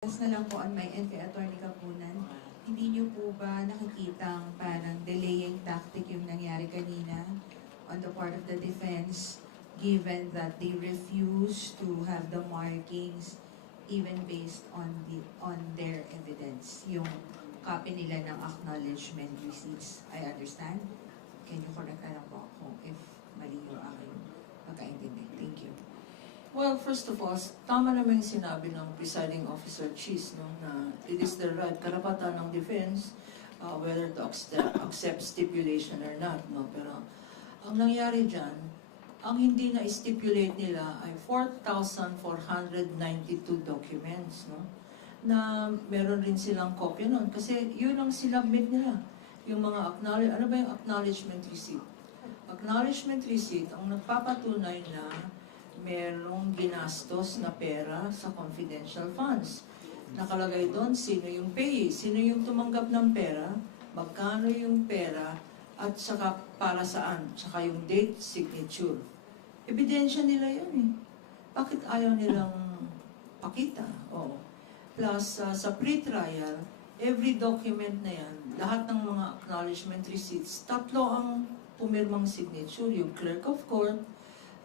Last na lang po on my end kay Atty. Kapunan, hindi niyo po ba nakikitang parang delaying tactic yung nangyari kanina on the part of the defense given that they refuse to have the markings even based on their evidence, yung copy nila ng acknowledgement receipts? I understand. Can you correct na lang po ako if mali yung aking pagkaintindi? Thank you. Well, first of all, tama naman yung sinabi ng presiding officer Cheese, no, na it is the right, karapatan ng defense, whether to accept stipulation or not. No? Pero ang nangyari dyan, ang hindi na stipulate nila ay 4,492 documents, no? Na meron rin silang kopya nun. Kasi yun ang sinubmit nila. Yung mga ano ba yung acknowledgement receipt? Acknowledgement receipt ang nagpapatunay na merong ginastos na pera sa confidential funds. Nakalagay doon sino yung payee, sino yung tumanggap ng pera, magkano yung pera, at saka para saan, saka yung date, signature. Ebidensya nila yun eh. Bakit ayaw nilang pakita? Oo. Plus, sa pre-trial, every document na yan, lahat ng mga acknowledgement receipts, tatlo ang pumirmang signature, yung clerk of court,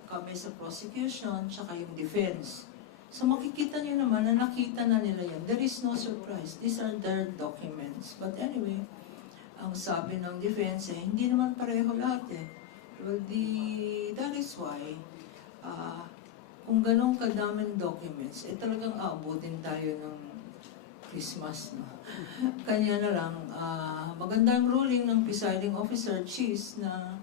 kami sa prosecution, tsaka yung defense. So makikita niyo naman na nakita na nila yan. There is no surprise. These are their documents. But anyway, ang sabi ng defense hindi naman pareho lahat eh. Well, that is why, kung ganong kadaming documents, talagang aabutin tayo ng Christmas, no? Kanya na lang, magandang ruling ng presiding officer, Cheese, na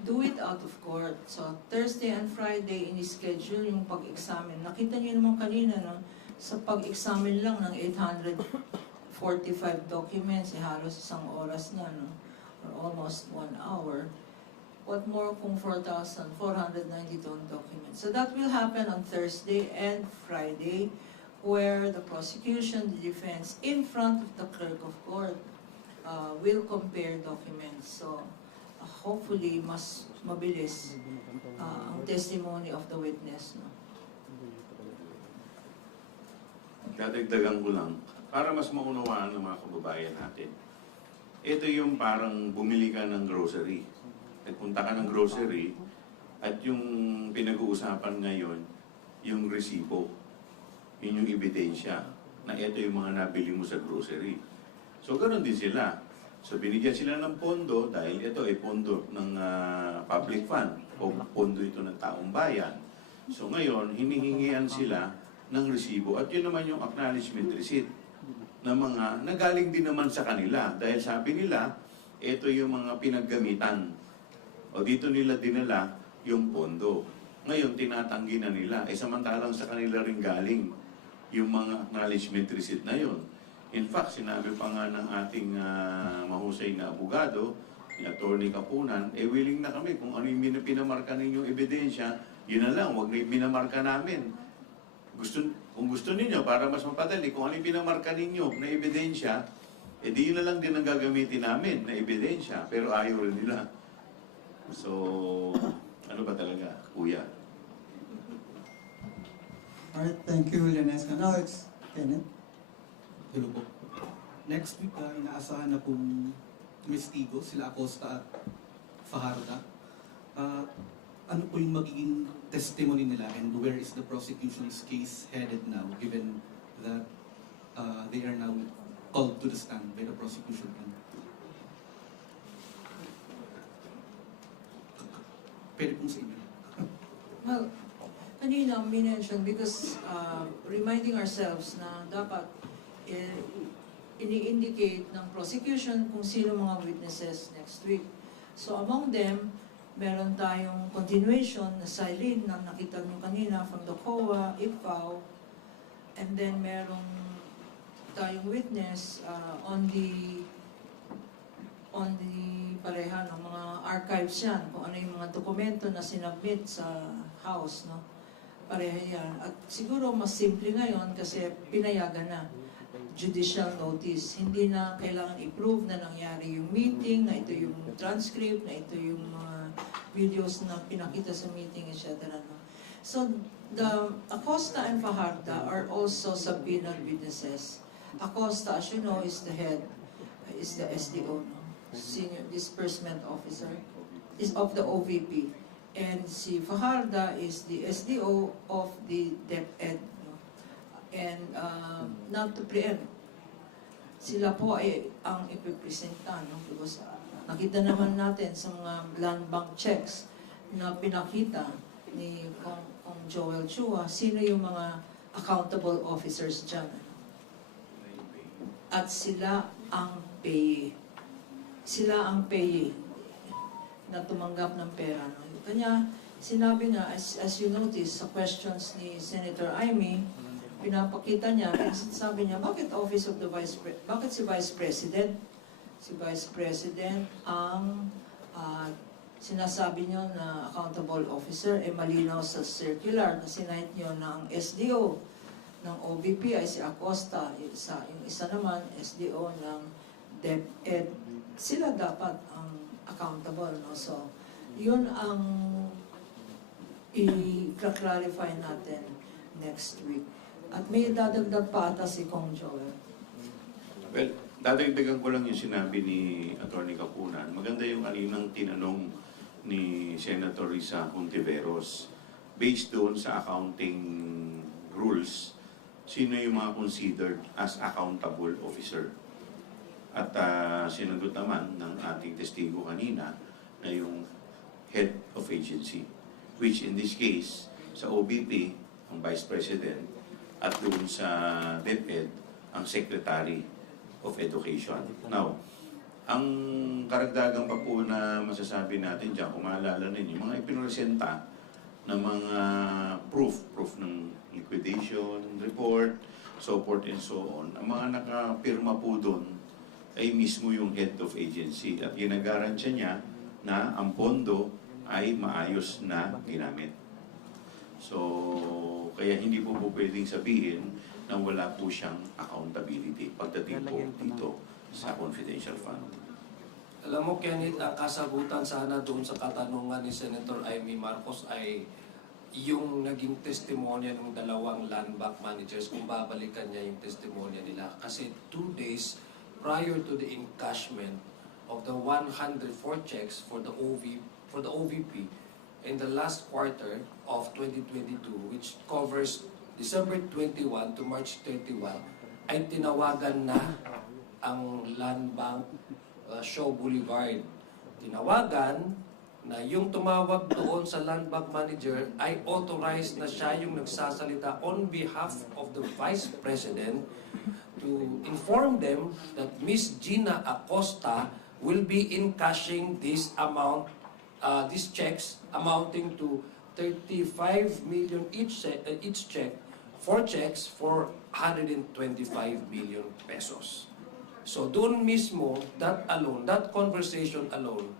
do it out of court. So, Thursday and Friday, in-schedule yung pag-examine. Nakita niyo naman kanina, no? Sa pag-examine lang ng 845 documents, halos isang oras na, no? Or almost 1 hour. What more kung 4,492 documents. So, that will happen on Thursday and Friday, where the prosecution, the defense, in front of the clerk of court, will compare documents. So, hopefully, mas mabilis ang testimony of the witness. No? Dadagdagan ko lang, para mas maunawaan ng mga kababayan natin. Ito yung parang bumili ka ng grocery. Nagpunta ka ng grocery at yung pinag-uusapan ngayon, yung resibo. Yun yung ebidensya na ito yung mga nabili mo sa grocery. So, ganoon din sila. So, binigyan sila ng pondo dahil ito ay pondo ng public fund o pondo ito ng taong bayan. So, ngayon, hinihingian sila ng resibo at yun naman yung acknowledgement receipt na mga nagaling din naman sa kanila dahil sabi nila, ito yung mga pinaggamitan o dito nila dinala yung pondo. Ngayon, tinatanggi na nila. Samantalang sa kanila rin galing yung mga acknowledgement receipt na yun. In fact, sinabi pa nga ng ating mahusay na abogado, ni Atty. Kapunan, willing na kami kung ano yung pinamarka ninyong ebidensya, yun na lang, huwag na yung pinamarka namin. Kung gusto ninyo, para mas mapadali, kung ano yung pinamarka ninyo na ebidensya, di yun na lang din ang gagamitin namin na ebidensya, pero ayaw rin nila. So, ano ba talaga, kuya? Alright, thank you, Lenesca. Now it's Kenneth. Hello po. Next week, inaasahan na pong testigo, sila Acosta at Fajarda. Ano po yung magiging testimony nila and where is the prosecution's case headed now given that they are now called to the stand by the prosecution? Pwede pong sa inyo. Well, kanina minention because reminding ourselves na dapat ini-indicate ng prosecution kung sino mga witnesses next week. So among them, meron tayong continuation na Silene na nakita nyo kanina from the COA, IPAO, and then meron tayong witness on the pareha ng mga archives yan, kung ano yung mga dokumento na sinubmit sa house, no? Pareha yan. At siguro mas simple ngayon kasi pinayagan na judicial notice. Hindi na kailangan i-prove na nangyari yung meeting, na ito yung transcript, na ito yung mga videos na pinakita sa meeting, etc. No? So, The Acosta and Fajardo are also subpoenaed witnesses. Acosta, as you know, is the head, is the SDO, no? Senior Disbursement Officer, is of the OVP. And si Fajardo is the SDO of the DepEd. No? And not to preempt, sila po ay ang ipipresenta, no? Because nakita naman natin sa mga land bank checks na pinakita ni Kong Joel Chua, sino yung mga accountable officers dyan. At sila ang payee. Sila ang payee na tumanggap ng pera. No? Kanya, sinabi niya, as you notice, sa questions ni Senator Amy, pinapakita niya, sabi niya, bakit bakit si Vice President? Si Vice President ang sinasabi niyo na accountable officer, malinaw sa circular na sinight niyo ng SDO ng OVP ay si Acosta, yung isa naman SDO ng DepEd. Sila dapat ang accountable, no? So, yun ang i-clarify natin next week. At may dadagdag pa ata si Kong Joel. Well, dadagdagan ko lang yung sinabi ni Atty. Capunan. Maganda yung kaninang tinanong ni Senator Risa Hontiveros. Based doon sa accounting rules, sino yung mga considered as accountable officer? At sinagot naman ng ating testigo kanina na yung head of agency, which in this case, sa OBP, ang Vice President, at doon sa DepEd, ang Secretary of Education. Now, ang karagdagan pa po na masasabi natin dyan, kung maalala ninyo, mga ipinresenta na mga proof ng liquidation report, so forth and so on. Ang mga nakapirma po doon ay mismo yung head of agency at ginagarantiya niya na ang pondo ay maayos na ginamit. So, kaya hindi po pwedeng sabihin na wala po siyang accountability pagdating po dito sa confidential fund. Alam mo, Kenneth, ang kasagutan sana doon sa katanungan ni Senator Amy Marcos ay yung naging testimonya ng dalawang land bank managers kung babalikan niya yung testimonya nila. Kasi 2 days prior to the encashment of the 104 checks for the OVP in the last quarter of 2022, which covers December 21 to March 31, ay tinawagan na ang land bank Shaw Boulevard. Tinawagan na yung tumawag doon sa land bank manager ay authorized na siya yung nagsasalita on behalf of the Vice President to inform them that Miss Gina Acosta will be encashing this amount, these checks amounting to 35 million each check, 4 checks for 125 million pesos. So doon mismo, that conversation alone,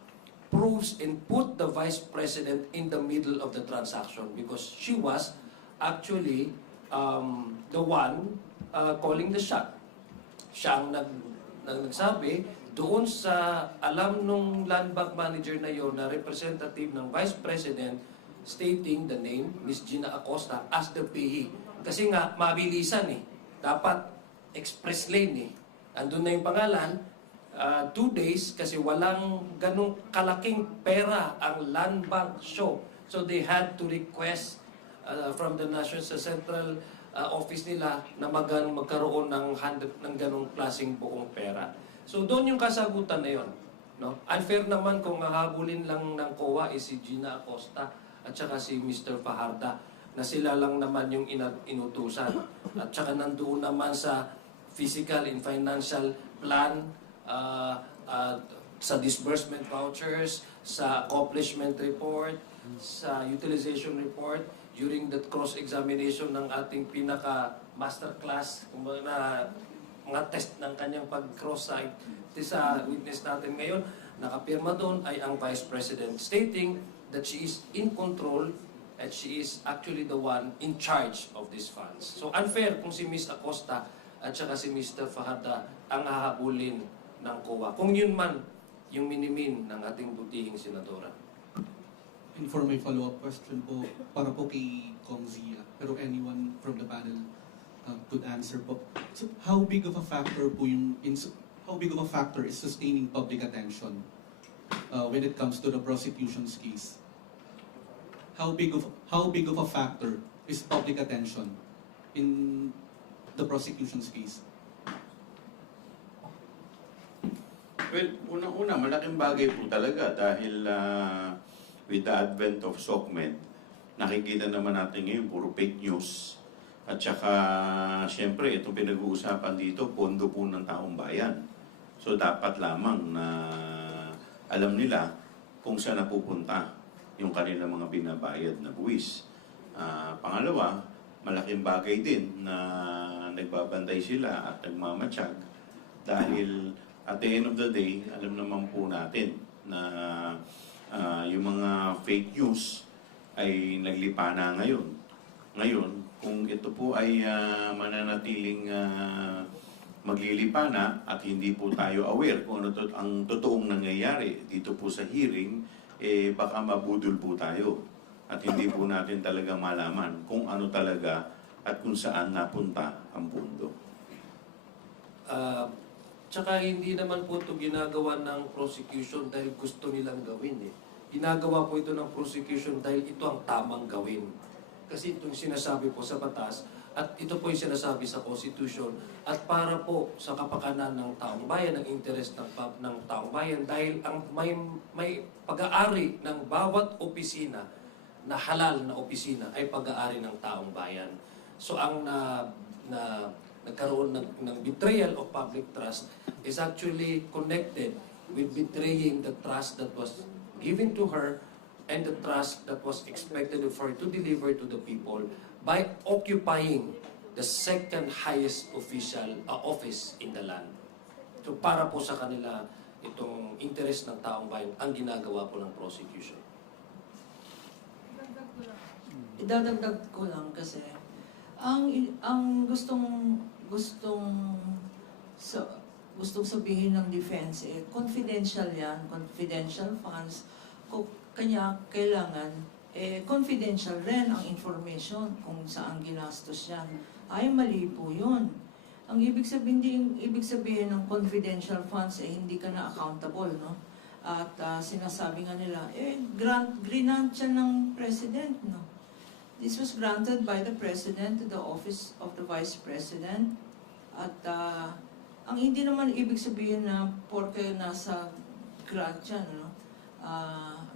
proves and put the Vice President in the middle of the transaction because she was actually the one calling the shot. Siya ang nagsabi doon sa alam nung land bank manager na yon na representative ng Vice President stating the name Miss Gina Acosta as the payee. Kasi nga, mabilisan eh. Dapat express lane eh. Andun na yung pangalan, 2 days kasi walang ganong kalaking pera ang land bank show. So they had to request from the National Central Office nila na magkaroon ng ganong klaseng buong pera. So doon yung kasagutan na yon. No? Unfair naman kung hahabulin lang ng COA si Gina Acosta at saka si Mr. Fajardo na sila lang naman yung inutusan. At saka nandoon naman sa physical and financial plan, sa disbursement vouchers, sa accomplishment report, sa utilization report, during that cross-examination ng ating pinaka-masterclass, na mga test ng kanyang pag-cross-site sa witness natin ngayon, nakapirma doon ay ang Vice President stating that she is in control and she is actually the one in charge of these funds. So unfair kung si Ms. Acosta at saka si Mr. Fajardo ang hahabulin ng COA. Kung yun man yung minimin ng ating butihing senadora. And for my follow-up question po, para po kay Kong Zia, pero anyone from the panel could answer po. So, how big of a factor po how big of a factor is sustaining public attention when it comes to the prosecution's case? How big of a factor is public attention in the prosecution's case? Well, unang-una, malaking bagay po talaga dahil with the advent of SOCMED, nakikita naman natin ngayon puro fake news. At saka, siyempre, itong pinag-uusapan dito, pondo po ng taong bayan. So, dapat lamang na alam nila kung saan napupunta yung kanilang mga binabayad na buwis. Pangalawa, malaking bagay din na nagbabantay sila at nagmamatsyag dahil at the end of the day, alam naman po natin na yung mga fake news ay naglipa na ngayon. Ngayon, kung ito po ay mananatiling maglilipa na at hindi po tayo aware kung ano ang totoong nangyayari dito po sa hearing, baka mabudol po tayo at hindi po natin talaga malaman kung ano talaga at kung saan napunta ang pundo. Tsaka hindi naman po ito ginagawa ng prosecution dahil gusto nilang gawin eh. Ginagawa po ito ng prosecution dahil ito ang tamang gawin. Kasi itong sinasabi po sa batas at ito po yung sinasabi sa Constitution at para po sa kapakanan ng taong bayan, ng interest ng taong bayan dahil ang may pag-aari ng bawat opisina na halal na opisina ay pag-aari ng taong bayan. So ang nagkaroon ng betrayal of public trust is actually connected with betraying the trust that was given to her and the trust that was expected of her to deliver to the people by occupying the second highest official office in the land. So para po sa kanila, itong interest ng taong bayan ang ginagawa po ng prosecution. Idadagdag ko lang kasi ang gustong sabihin ng defense confidential yan, confidential funds. Kanya kailangan confidential rin ang information kung saan ginastos yan. Ay mali po 'yun. Ang ibig sabihin ng confidential funds hindi ka na accountable, no? At sinasabi nga nila grant siya ng president, no? This was granted by the President to the office of the Vice President. At ang hindi naman ibig sabihin na porke nasa grant yan, no?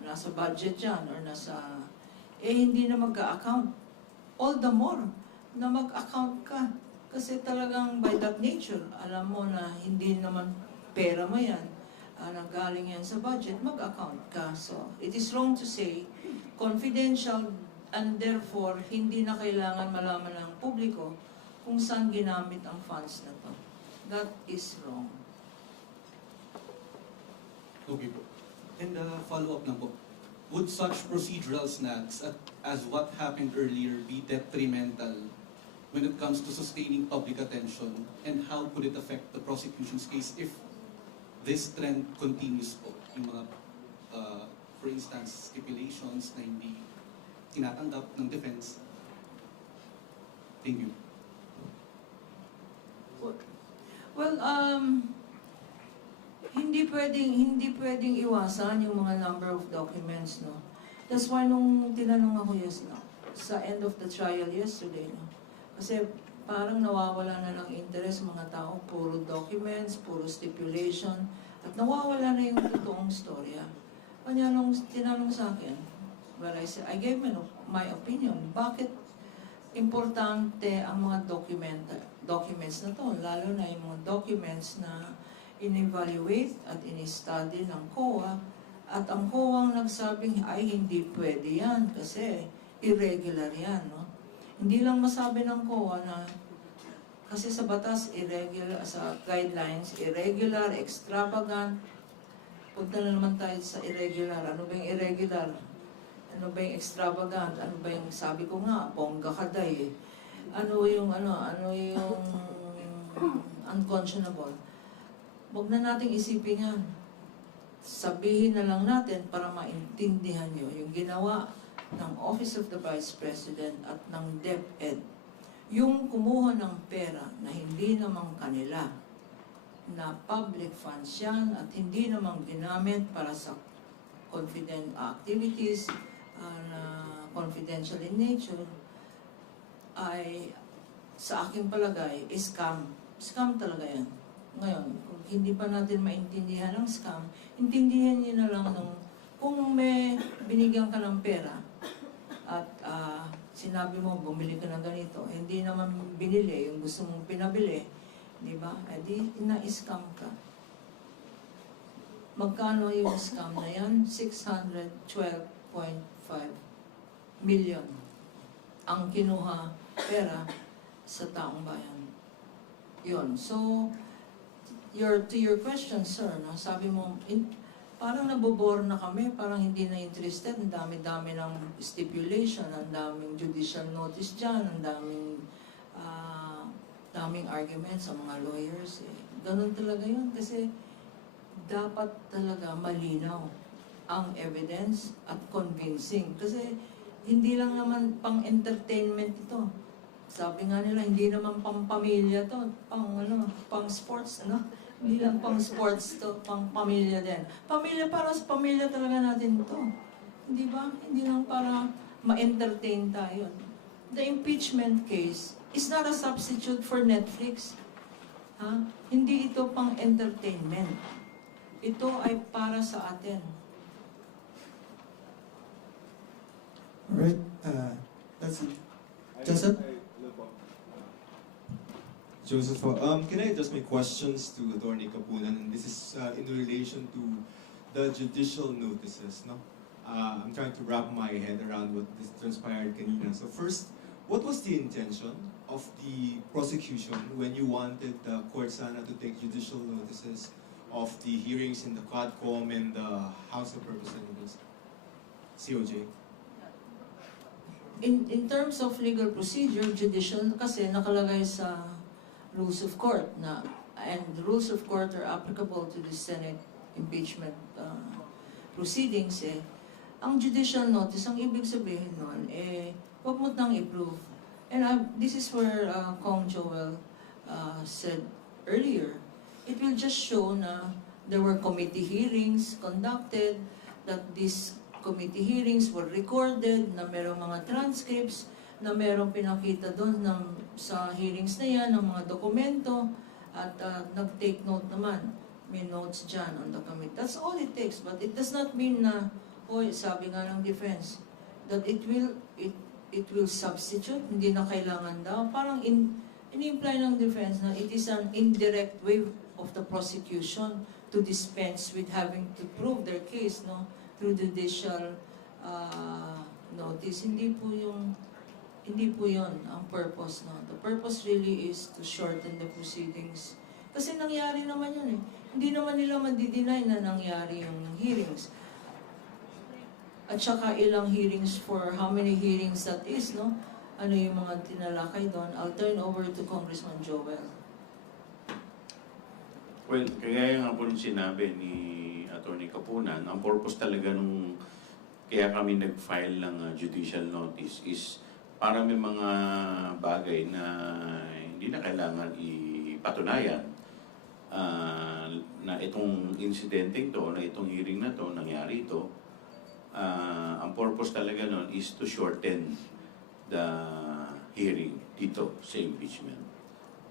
Nasa budget yan, or hindi na mag-account. All the more na mag-account ka. Kasi talagang by that nature, alam mo na hindi naman pera mo yan. Nanggaling yan sa budget, mag-account ka. So, it is wrong to say confidential and therefore, hindi na kailangan malaman ng publiko kung saan ginamit ang funds na to. That is wrong. Okay po. And follow-up lang po. Would such procedural snags as what happened earlier be detrimental when it comes to sustaining public attention? And how could it affect the prosecution's case if this trend continues po? Yung mga, for instance, stipulations na hindi tinatanggap ng defense. Thank you. Well, hindi pwedeng iwasan yung mga number of documents, no? That's why nung tinanong ako sa end of the trial yesterday, no? Kasi parang nawawala na ng interest mga tao, puro documents, puro stipulation, at nawawala na yung totoong storya. Kanya nung tinanong sa akin, well, I gave my opinion. Bakit importante ang mga documents na to, lalo na yung mga documents na in-evaluate at in-study ng COA, at ang COA ang nagsabing ay hindi pwede yan kasi irregular yan, no? Hindi lang masabi ng COA na kasi sa batas irregular, sa guidelines irregular, extravagant. Punta na naman tayo sa irregular. Ano ba yung irregular? Ano ba yung extravagant? Ano ba yung, sabi ko nga, bongga kaday. Ano yung unconscionable? Huwag na nating isipin yan. sabihin na lang natin para maintindihan nyo yung ginawa ng Office of the Vice President at ng DepEd. Yung kumuha ng pera na hindi naman kanila, na public funds yan at hindi naman ginamit para sa confident activities na confidential in nature, ay sa aking palagay, scam. Scam talaga yan. Ngayon, kung hindi pa natin maintindihan ang scam, intindihan niyo na lang nung kung may binigyan ka ng pera at sinabi mo, bumili ka ng ganito, hindi naman binili yung gusto mong pinabili, di ba? Eh di, na-scam ka. Magkano yung scam na yan? 612.5 million ang kinuha pera sa taong bayan. Yun. So, to your question, sir, no, sabi mo, parang nabobore na kami, parang hindi na interested, ang dami-dami ng stipulation, ang daming judicial notice dyan, ang daming arguments sa mga lawyers. Eh. Ganun talaga yun kasi dapat talaga malinaw ang evidence at convincing. Kasi hindi lang naman pang-entertainment ito. Sabi nga nila, hindi naman pang-pamilya to, pang-sports, ano? Hindi lang pang-sports to, pang-pamilya din. Pamilya, para sa pamilya talaga natin to. Hindi ba? Hindi lang para ma-entertain tayo. The impeachment case is not a substitute for Netflix. Ha? Hindi ito pang-entertainment. Ito ay para sa atin. Alright, that's it. Joseph? Joseph, can I address my questions to Attorney Kapunan? And this is in relation to the judicial notices, no? I'm trying to wrap my head around what this transpired kanina. So first, what was the intention of the prosecution when you wanted the court sana to take judicial notices of the hearings in the Quadcom and the House of Representatives, COJ? In terms of legal procedure, judicial kasi nakalagay sa rules of court na, and the rules of court are applicable to the Senate impeachment proceedings. Ang judicial notice, ang ibig sabihin nun, wag mo nang i-prove. And this is where Kong Joel said earlier, it will just show na there were committee hearings conducted, that these committee hearings were recorded, na merong mga transcripts, na merong pinakita doon sa hearings na yan, ng mga dokumento, at nag-take note naman. May notes dyan on the committee. That's all it takes, but it does not mean na, sabi nga ng defense, that it will substitute, hindi na kailangan daw. Parang in-imply ng defense na it is an indirect way of the prosecution to dispense with having to prove their case, no, through judicial notice. Hindi po yun ang purpose, no. The purpose really is to shorten the proceedings. Kasi nangyari naman yun eh. Hindi naman nila madi-deny na nangyari yung hearings. At saka ilang hearings for how many hearings that is, no? Ano yung mga tinalakay doon? I'll turn over to Congressman Joel. Well, kagaya nga po nung sinabi ni Attorney Kapunan, ang purpose talaga nung kaya kami nag-file ng judicial notice is para may mga bagay na hindi na kailangan ipatunayan na itong insidenteng to, na itong hearing na to, nangyari ito. Ang purpose talaga nun is to shorten the hearing dito sa impeachment.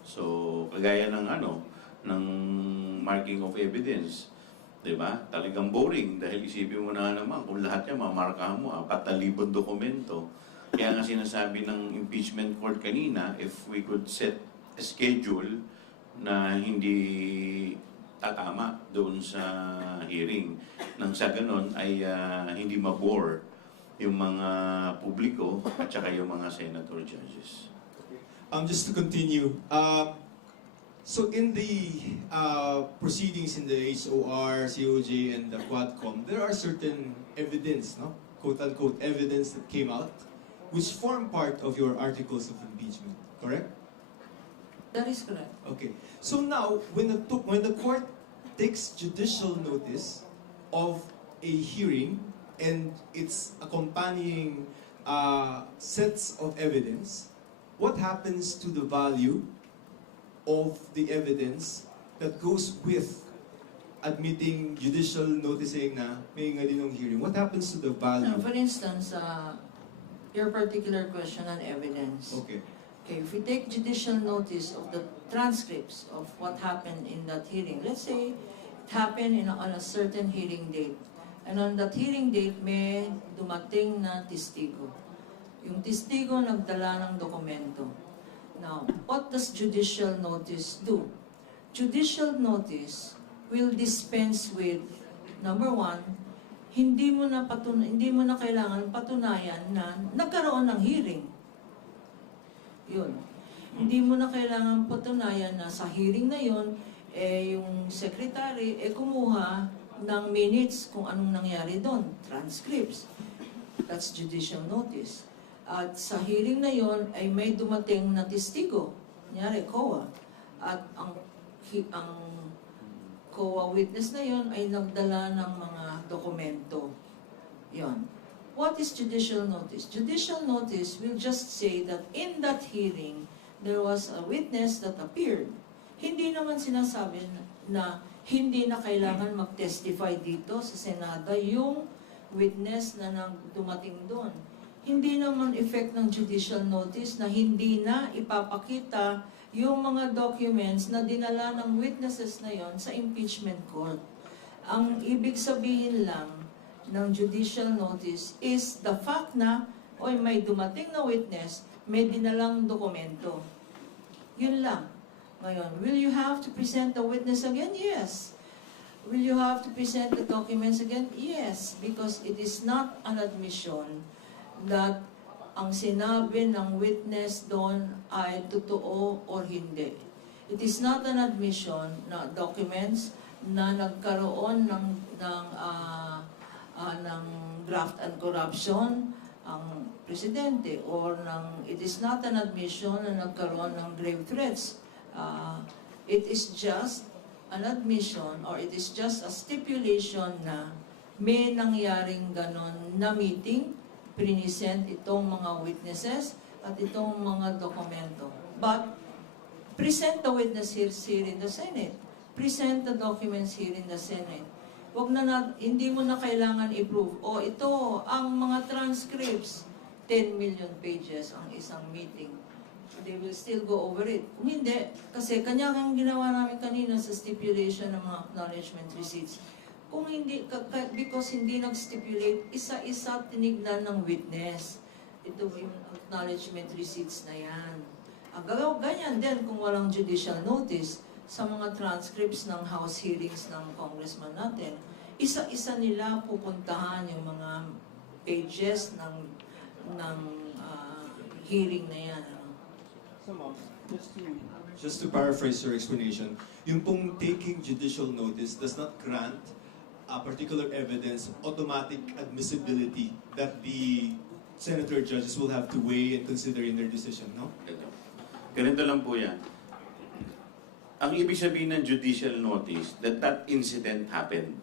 So, kagaya ng ng marking of evidence, di ba? Talagang boring dahil isipin mo na naman kung lahat yan mamarkahan mo, 4,000 dokumento. Kaya nga sinasabi ng impeachment court kanina, if we could set a schedule na hindi tatama doon sa hearing, nang sa ganon ay hindi mabore yung mga publiko at saka yung mga senator judges. Just to continue, so in the proceedings in the HOR, COJ, and the Quadcom, there are certain evidence, no, quote-unquote evidence that came out, which form part of your articles of impeachment, correct? That is correct. Okay. So now, when the court takes judicial notice of a hearing and its accompanying sets of evidence, what happens to the value of the evidence that goes with admitting judicial noticing na may nga din ng hearing? What happens to the value? For instance, your particular question on evidence. Okay. Okay, if we take judicial notice of the transcripts of what happened in that hearing, let's say it happened on a certain hearing date. And on that hearing date, may dumating na testigo. Yung testigo nagdala ng dokumento. Now, what does judicial notice do? Judicial notice will dispense with, number one, hindi mo na kailangan patunayan na nagkaroon ng hearing. Yun. Hindi mo na kailangan patunayan na sa hearing na yun, yung secretary, kumuha ng minutes kung anong nangyari doon, transcripts. That's judicial notice. At sa hearing na yon ay may dumating na testigo, kunyari COA. At ang COA witness na yon ay nagdala ng mga dokumento. Yon. What is judicial notice? Judicial notice will just say that in that hearing, there was a witness that appeared. Hindi naman sinasabi na hindi na kailangan mag-testify dito sa Senado yung witness na dumating doon. Hindi naman effect ng judicial notice na hindi na ipapakita yung mga documents na dinala ng witnesses na yon sa impeachment court. Ang ibig sabihin lang ng judicial notice is the fact na, oy, may dumating na witness, may dinalang dokumento. Yun lang. Ngayon, will you have to present the witness again? Yes. Will you have to present the documents again? Yes, because it is not an admission that ang sinabi ng witness doon ay totoo or hindi. It is not an admission na documents na nagkaroon ng graft and corruption ang presidente or it is not an admission na nagkaroon ng grave threats. It is just an admission or it is just a stipulation na may nangyaring ganon na meeting, present itong mga witnesses at itong mga dokumento. But present the witness here in the Senate. Present the documents here in the Senate. Hindi mo na kailangan i-prove. O ito, ang mga transcripts, 10 million pages ang isang meeting. They will still go over it. Kung hindi, kasi kanya-kanyang ginawa namin kanina sa stipulation ng mga acknowledgement receipts. Kung hindi, because hindi nag-stipulate, isa-isa tinignan ng witness. Ito yung acknowledgement receipts na yan. Ang gagaw, ganyan din kung walang judicial notice sa mga transcripts ng House hearings ng congressman natin. Isa-isa nila pupuntahan yung mga pages ng hearing na yan. Just to paraphrase your explanation, yung pong taking judicial notice does not grant a particular evidence automatic admissibility that the senator judges will have to weigh and consider in their decision, no? Ganito lang po yan. Ang ibig sabihin ng judicial notice that incident happened.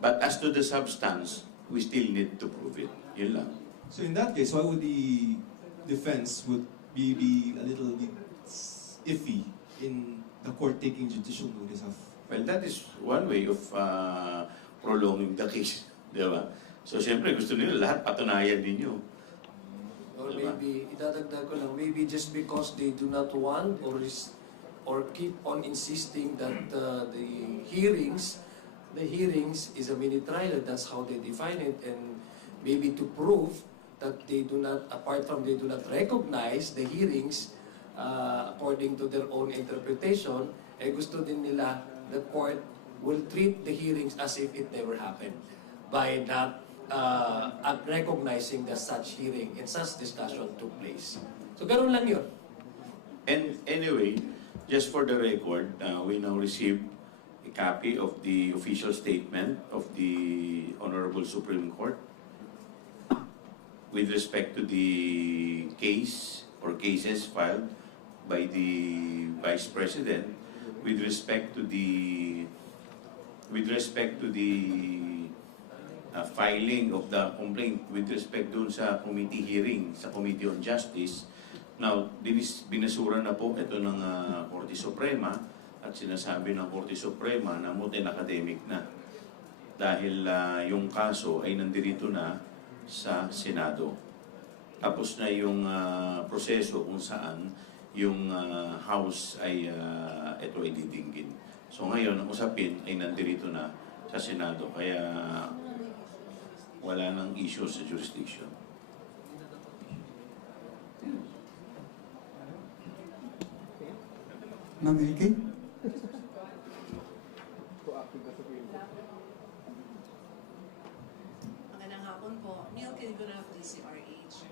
But as to the substance, we still need to prove it. Yun lang. So in that case, why would the defense would be a little bit iffy in the court taking judicial notice of? Well, that is one way of prolonging the case. Di ba? So, siyempre, gusto nila lahat patunayan ninyo. Or maybe, idadagdag ko lang, maybe just because they do not want or keep on insisting that the hearings is a mini trial, that's how they define it, and maybe to prove that they do not, they do not recognize the hearings according to their own interpretation, gusto din nila the court will treat the hearings as if it never happened by not recognizing that such hearing and such discussion took place. So, ganun lang yun. And anyway, just for the record, we now received a copy of the official statement of the Honorable Supreme Court with respect to the case or cases filed by the Vice President with respect to the with respect to the filing of the complaint with respect dun sa committee hearing, sa Committee on Justice. Now, binasura na po ito ng Korte Suprema at sinasabi ng Korte Suprema na mutin academic na dahil yung kaso ay nandirito na sa Senado. Tapos na yung proseso kung saan yung House ay ito ay didinggin. So ngayon, ang usapin ay nandirito na sa Senado. Kaya wala nang issue sa jurisdiction. Ma'am Elke? Magandang hapon po. Milky Ligonaf, DCRH.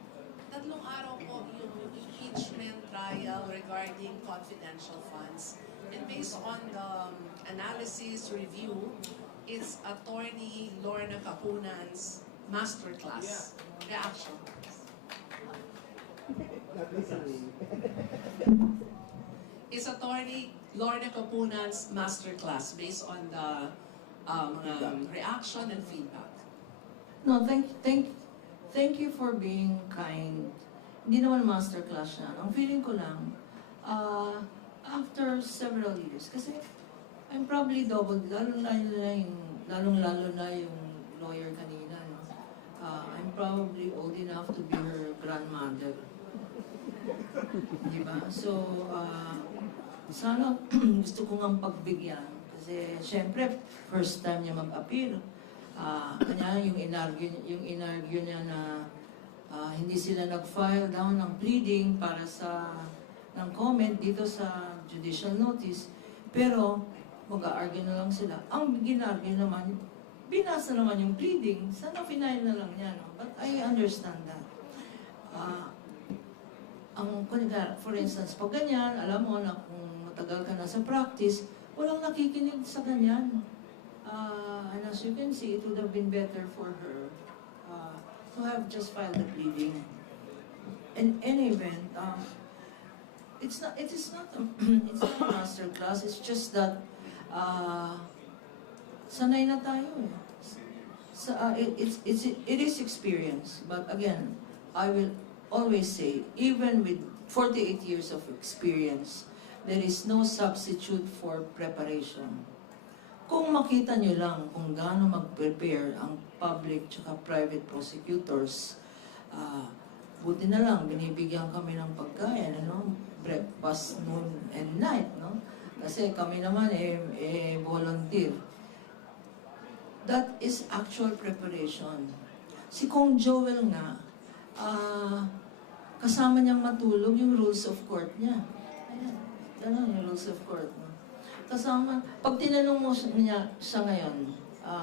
Tatlong araw po yung impeachment trial regarding confidential funds. And based on the analysis review, it's Attorney Lorna Capunan's masterclass. Reaction. It's Attorney Lorna Capunan's masterclass based on the reaction and feedback. No, thank you for being kind. Hindi naman masterclass yan. Ang feeling ko lang, after several years, kasi I'm probably double, lalong-lalo na yung lawyer kanina. No? I'm probably old enough to be her grandmother. Diba? So, sana gusto ko nga pagbigyan. Kasi, syempre, first time niya mag-appeal. Kanya yung inargue niya na hindi sila nag-file down ng pleading para sa ng comment dito sa judicial notice. Pero, mag-argue na lang sila. Ang ginargue naman, binasa naman yung pleading. Sana final na lang niya. No? But I understand that. For instance, pag ganyan, alam mo na kung matagal ka na sa practice, walang nakikinig sa ganyan. And as you can see, it would have been better for her to have just filed the pleading. In any event, it is not a master class. It's just that sanay na tayo eh. It is experience. But again, I will always say, even with 48 years of experience, there is no substitute for preparation. Kung makita nyo lang kung gaano mag-prepare ang public tsaka private prosecutors, buti na lang, binibigyan kami ng pagkain, breakfast, noon, and night, no? Kasi kami naman, volunteer. That is actual preparation. Si Kong Joel nga, kasama niyang matulog yung rules of court niya. Ayan, ganun yung rules of court. No? Kasama, pag tinanong mo niya siya ngayon,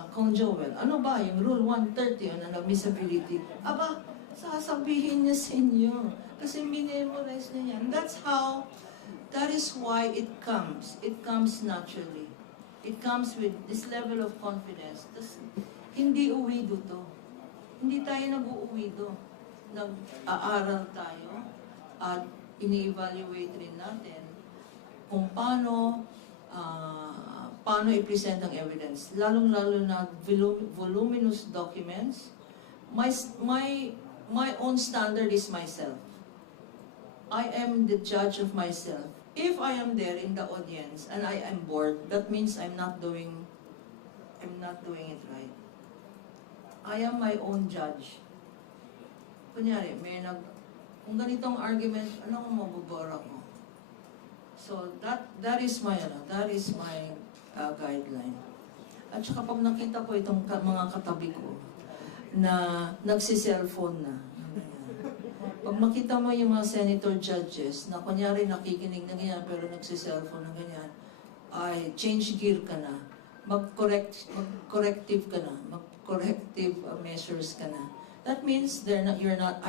Kong Joel, ano ba yung rule 130 on admissibility? Aba, sasabihin niya sa inyo. Kasi minemorize niya yan. That is why it comes. It comes naturally. It comes with this level of confidence. Tas, hindi uwido to. Hindi tayo nag-uuwido. Nag-aaral tayo at ini-evaluate rin natin kung paano i-present ang evidence. Lalong-lalo na voluminous documents. My own standard is myself. I am the judge of myself. If I am there in the audience and I am bored, that means I'm not doing it right. I am my own judge. Kunyari, kung ganitong argument, ano kung mabubora ko? So that is my guideline. At saka pag nakita ko itong mga katabi ko na nagsi-cellphone na. Pag makita mo yung mga senator judges na kunyari nakikinig na ganyan pero nagsi-cellphone na ganyan, ay change gear ka na. Mag-corrective ka na. Mag-corrective measures ka na. That means you're not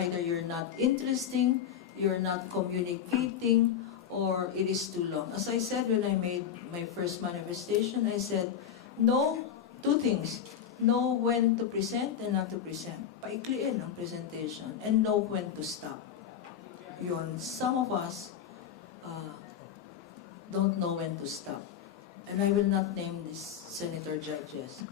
interesting, you're not communicating, or it is too long. As I said when I made my first manifestation, I said, know two things. Know when to present and not to present. Paikliin ang presentation and know when to stop. Yun, some of us don't know when to stop. and I will not name these senator judges,